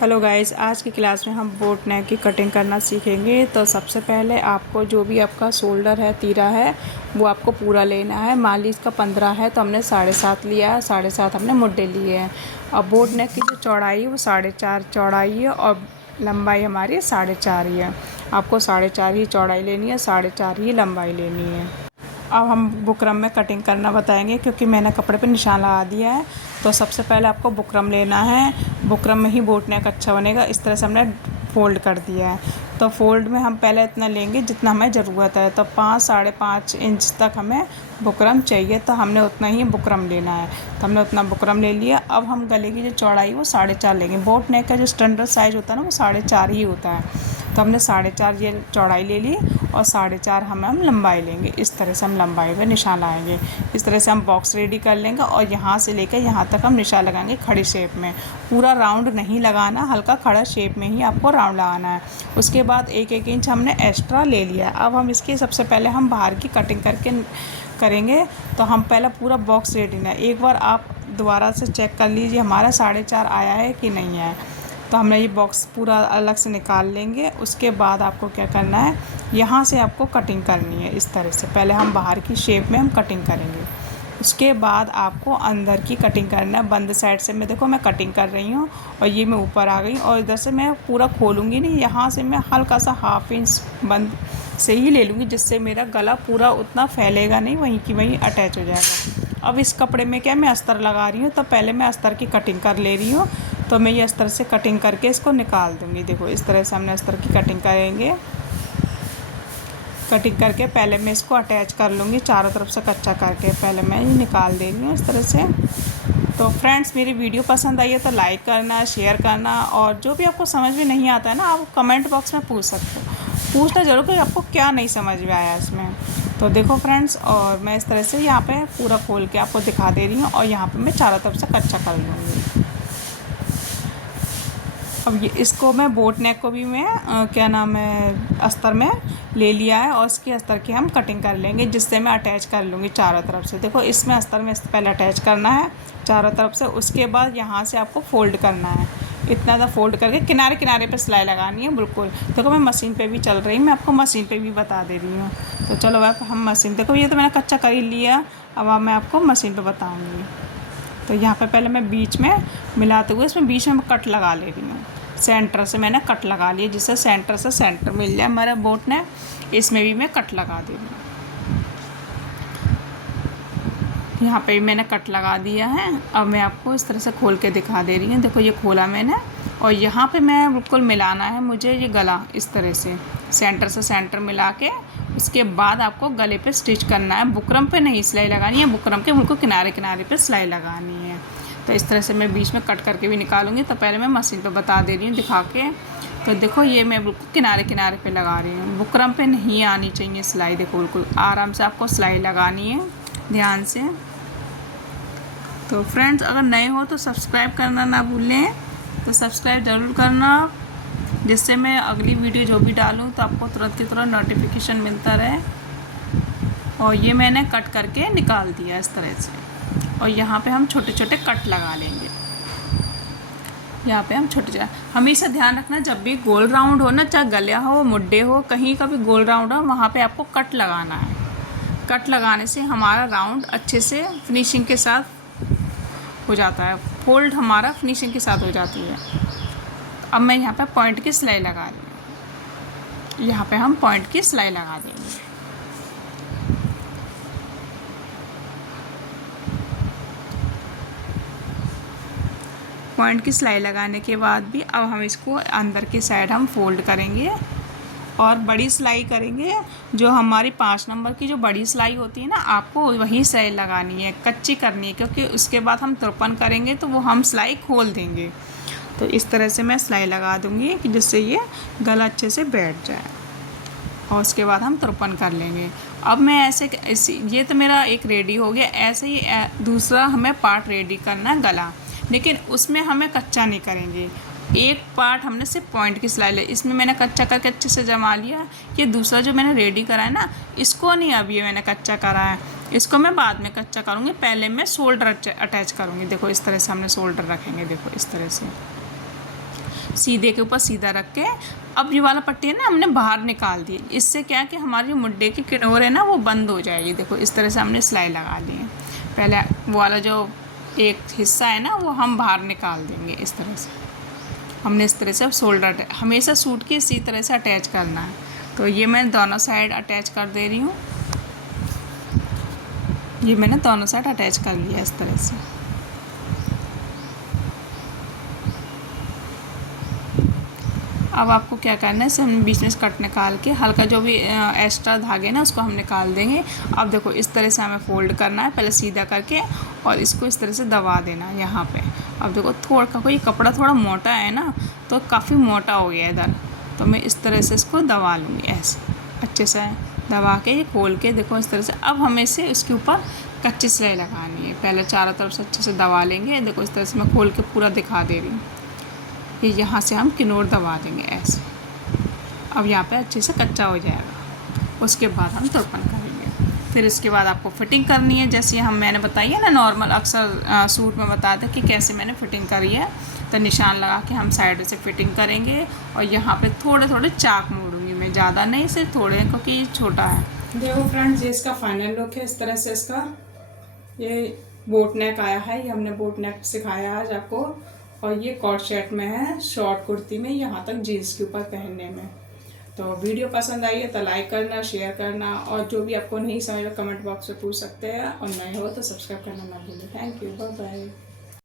Hello guys, आज की class में हम बोट नेक की कटिंग करना सीखेंगे। तो सबसे पहले आपको जो भी आपका शोल्डर है, तीरा है, वो आपको पूरा लेना है। मान लीजिए इसका 15 है तो हमने 7.5 लिया है, 7.5 हमने मुड्डे लिए हैं। अब बोट नेक की जो चौड़ाई है वो 4.5 चौड़ाई है और लंबाई हमारी 4.5 ही है। आपको 4.5 ही चौड़ाई लेनी है, 4.5 ही लंबाई लेनी है। अब हम बुकरम में कटिंग करना बताएंगे, क्योंकि मैंने कपड़े पे निशान लगा दिया है। तो सबसे पहले आपको बुकरम लेना है। बुकरम में ही बोट नेक अच्छा बनेगा। इस तरह से हमने फ़ोल्ड कर दिया है। तो फ़ोल्ड में हम पहले इतना लेंगे जितना हमें ज़रूरत है। तो 5 साढ़े 5 इंच तक हमें बुकरम चाहिए, तो हमने उतना ही बुकरम लेना है। तो हमने उतना बुकरम ले लिया। अब हम गले की जो चौड़ाई वो 4.5 लेंगे। बोट नेक का जो स्टैंडर्ड साइज़ होता है ना, वो 4.5 ही होता है। तो हमने 4.5 ये चौड़ाई ले ली और 4.5 हम लंबाई लेंगे। इस तरह से हम लंबाई पे निशान लगाएंगे। इस तरह से हम बॉक्स रेडी कर लेंगे और यहाँ से लेकर यहाँ तक हम निशान लगाएंगे खड़ी शेप में। पूरा राउंड नहीं लगाना, हल्का खड़ा शेप में ही आपको राउंड लगाना है। उसके बाद 1-1 इंच हमने एक्स्ट्रा ले लिया है। अब हम इसकी सबसे पहले हम बाहर की कटिंग करेंगे। तो हम पहले पूरा बॉक्स रेडी ना, एक बार आप दोबारा से चेक कर लीजिए हमारा 4.5 आया है कि नहीं आया। तो हमने ये बॉक्स पूरा अलग से निकाल लेंगे। उसके बाद आपको क्या करना है, यहाँ से आपको कटिंग करनी है। इस तरह से पहले हम बाहर की शेप में हम कटिंग करेंगे। उसके बाद आपको अंदर की कटिंग करना है। बंद साइड से मैं कटिंग कर रही हूँ और ये मैं ऊपर आ गई और इधर से मैं पूरा खोलूँगी नहीं। यहाँ से मैं हल्का सा 1/2 इंच बंद से ही ले लूँगी, जिससे मेरा गला पूरा उतना फैलेगा नहीं, वहीं की वहीं अटैच हो जाएगा। अब इस कपड़े में क्या मैं अस्तर लगा रही हूँ, तो पहले मैं अस्तर की कटिंग कर ले रही हूँ। तो मैं ये अस्तर से कटिंग करके इसको निकाल दूँगी। देखो इस तरह से हमने अस्तर की कटिंग करेंगे। कटिंग करके पहले मैं इसको अटैच कर लूँगी चारों तरफ से कच्चा करके। पहले मैं ये निकाल दे रही हूँ इस तरह से। तो फ्रेंड्स, मेरी वीडियो पसंद आई है तो लाइक करना, शेयर करना, और जो भी आपको समझ में नहीं आता है ना, आप कमेंट बॉक्स में पूछ सकते हो। पूछना ज़रूर कि आपको क्या नहीं समझ में आया इसमें। तो देखो फ्रेंड्स, और मैं इस तरह से यहाँ पे पूरा खोल के आपको दिखा दे रही हूँ और यहाँ पे मैं चारों तरफ से कच्चा कर लूँगी। अब ये इसको मैं बोट नेक को भी मैं अस्तर में ले लिया है और इसकी अस्तर की हम कटिंग कर लेंगे, जिससे मैं अटैच कर लूँगी चारों तरफ से। देखो इसमें अस्तर में पहले अटैच करना है चारों तरफ से। उसके बाद यहाँ से आपको फ़ोल्ड करना है। इतना सा फ़ोल्ड करके किनारे किनारे पे सिलाई लगानी है बिल्कुल। देखो मैं मशीन पे भी चल रही हूँ, मैं आपको मशीन पे भी बता दे रही हूँ। तो चलो अब हम मशीन, देखो ये तो मैंने कच्चा कर ही लिया। अब मैं आपको मशीन पे बताऊँगी। तो यहाँ पे पहले मैं बीच में मिलाते हुए इसमें बीच में कट लगा ले रही हूँ। सेंटर से मैंने कट लगा लिया, जिससे सेंटर से सेंटर मिल जाए हमारा बोट ने। इसमें भी मैं कट लगा दे रही हूँ। यहाँ पे भी मैंने कट लगा दिया है। अब मैं आपको इस तरह से खोल के दिखा दे रही हूँ। देखो ये खोला मैंने और यहाँ पे मैं बिल्कुल मिलाना है मुझे ये गला, इस तरह से सेंटर से सेंटर मिला के। उसके बाद आपको गले पे स्टिच करना है। बुकरम पे नहीं सिलाई लगानी है, बुकरम के बिल्कुल किनारे किनारे पे सिलाई लगानी है। तो इस तरह से मैं बीच में कट करके भी निकालूंगी। तो पहले मैं मशीन पे बता दे रही हूँ दिखा के। तो देखो ये मैं बिल्कुल किनारे किनारे पे लगा रही हूँ। बुकरम पे नहीं आनी चाहिए सिलाई। देखो बिल्कुल आराम से आपको सिलाई लगानी है, ध्यान से। तो फ्रेंड्स, अगर नए हो तो सब्सक्राइब करना ना भूलें। तो सब्सक्राइब ज़रूर करना, जिससे मैं अगली वीडियो जो भी डालूँ तो आपको तुरंत की तुरंत नोटिफिकेशन मिलता रहे। और ये मैंने कट करके निकाल दिया इस तरह से। और यहाँ पे हम छोटे छोटे कट लगा लेंगे। यहाँ पे हम छोटे हमेशा ध्यान रखना, जब भी गोल राउंड हो ना, चाहे गला हो, मुड्डे हो, कहीं का भी गोल राउंड हो, वहाँ पे आपको कट लगाना है। कट लगाने से हमारा राउंड अच्छे से फिनिशिंग के साथ हो जाता है। फोल्ड हमारा फिनिशिंग के साथ हो जाती है। अब मैं यहाँ पे पॉइंट की सिलाई लगा रही हूँ। यहाँ पे हम पॉइंट की सिलाई लगा देंगे। पॉइंट की सिलाई लगाने के बाद भी अब हम इसको अंदर की साइड हम फोल्ड करेंगे और बड़ी सिलाई करेंगे। जो हमारी 5 नंबर की जो बड़ी सिलाई होती है ना, आपको वही सिलाई लगानी है, कच्ची करनी है, क्योंकि उसके बाद हम तुरपन करेंगे तो वो हम सिलाई खोल देंगे। तो इस तरह से मैं सिलाई लगा दूँगी कि जिससे ये गला अच्छे से बैठ जाए। और उसके बाद हम तुरपन कर लेंगे। अब मैं ऐसे ये तो मेरा एक रेडी हो गया। ऐसे ही दूसरा हमें पार्ट रेडी करना है गला, लेकिन उसमें हमें कच्चा नहीं करेंगे। एक पार्ट हमने सिर्फ पॉइंट की सिलाई ले, इसमें मैंने कच्चा करके अच्छे से जमा लिया। ये दूसरा जो मैंने रेडी करा है ना, इसको नहीं अब ये मैंने कच्चा करा है, इसको मैं बाद में कच्चा करूँगी। पहले मैं शोल्डर अटैच करूँगी। देखो इस तरह से हमने शोल्डर रखेंगे। देखो इस तरह से सीधे के ऊपर सीधा रख के अब ये वाला पट्टी है ना हमने बाहर निकाल दी। इससे क्या है कि हमारी मुड्ढे की किनारे है ना वो बंद हो जाएगी। देखो इस तरह से हमने सिलाई लगा ली है। पहले वो वाला जो एक हिस्सा है ना वो हम बाहर निकाल देंगे। इस तरह से हमने इस तरह से अब शोल्डर हमेशा सूट के इसी तरह से अटैच करना है। तो ये मैं दोनों साइड अटैच कर दे रही हूँ। ये मैंने दोनों साइड अटैच कर लिया इस तरह से। अब आपको क्या करना है, इसे हम बीच में कट निकाल के हल्का जो भी एक्स्ट्रा धागे ना उसको हम निकाल देंगे। अब देखो इस तरह से हमें फोल्ड करना है पहले सीधा करके और इसको इस तरह से दबा देना है यहाँ पे। अब देखो थोड़ा कोई कपड़ा थोड़ा मोटा है ना तो काफ़ी मोटा हो गया इधर, तो मैं इस तरह से इसको दबा लूँगी ऐसे अच्छे से दबा के ये खोल के। देखो इस तरह से अब हमें से इसके ऊपर कच्ची सिलाई लगानी है। पहले चारों तरफ से अच्छे से दबा लेंगे। देखो इस तरह से मैं खोल के पूरा दिखा दे रही हूँ। ये यहाँ से हम किनोर दबा देंगे ऐसे। अब यहाँ पे अच्छे से कच्चा हो जाएगा। उसके बाद हम तुरपन करेंगे। फिर इसके बाद आपको फिटिंग करनी है जैसे हम मैंने बताई है ना नॉर्मल अक्सर सूट में बताते कि कैसे मैंने फ़िटिंग करी है। तो निशान लगा के हम साइड से फिटिंग करेंगे और यहाँ पे थोड़े थोड़े चाक मोड़ूंगी मैं, ज़्यादा नहीं सिर्फ थोड़े, क्योंकि ये छोटा है। देखो फ्रेंड्स ये इसका फाइनल लुक है। इस तरह से इसका ये बोट नेक आया है। ये हमने बोट नेक सिखाया आज आपको। और ये कॉर्ड सेट में है, शॉर्ट कुर्ती में यहाँ तक जीन्स के ऊपर पहनने में। तो वीडियो पसंद आई है तो लाइक करना, शेयर करना और जो भी आपको नहीं समझ कमेंट बॉक्स में पूछ सकते हैं और नए हो तो सब्सक्राइब करना ना भूलें। Thank you, bye bye.